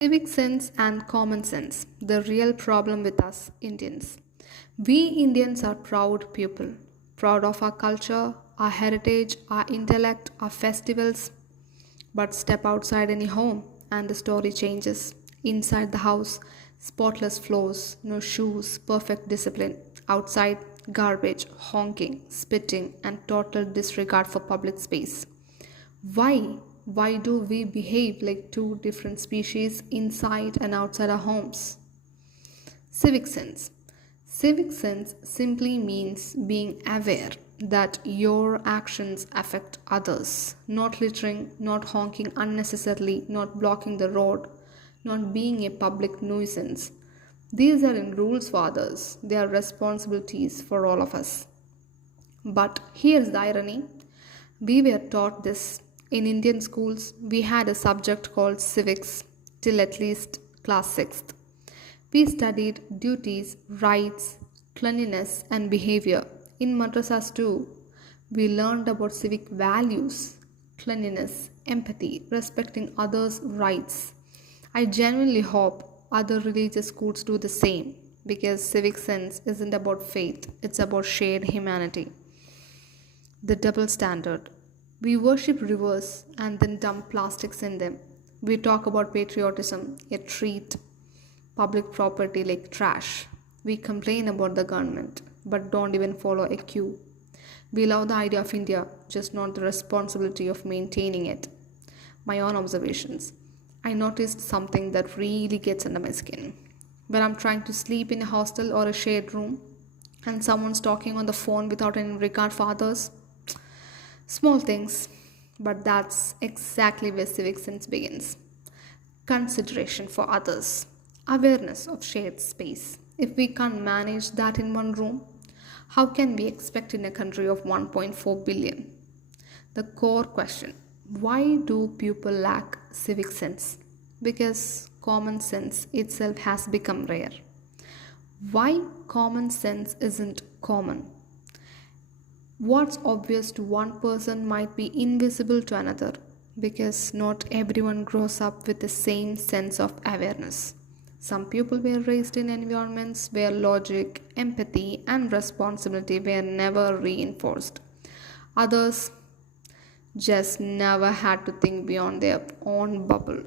Civic sense and common sense, the real problem with us Indians. We Indians are proud people, proud of our culture, our heritage, our intellect, our festivals. But step outside any home and the story changes. Inside the house, spotless floors, no shoes, perfect discipline. Outside, garbage, honking, spitting, and total disregard for public space. Why? Why do we behave like two different species inside and outside our homes? Civic sense. Civic sense simply means being aware that your actions affect others. Not littering, not honking unnecessarily, not blocking the road, not being a public nuisance. These aren't rules for others, they are responsibilities for all of us. But here's the irony, we were taught this. In Indian schools, we had a subject called civics till at least class 6th. We studied duties, rights, cleanliness, and behavior. In madrasas too, we learned about civic values, cleanliness, empathy, respecting others' rights. I genuinely hope other religious schools do the same because civic sense isn't about faith, it's about shared humanity. The double standard. We worship rivers and then dump plastics in them. We talk about patriotism, yet treat public property like trash. We complain about the government, but don't even follow a queue. We love the idea of India, just not the responsibility of maintaining it. My own observations. I noticed something that really gets under my skin. When I'm trying to sleep in a hostel or a shared room, and someone's talking on the phone without any regard for others, small things, but that's exactly where civic sense begins. Consideration for others, awareness of shared space. If we can't manage that in one room, how can we expect in a country of 1.4 billion? The core question, why do people lack civic sense? Because common sense itself has become rare. Why common sense isn't common? What's obvious to one person might be invisible to another because not everyone grows up with the same sense of awareness. Some people were raised in environments where logic, empathy, and responsibility were never reinforced. Others just never had to think beyond their own bubble.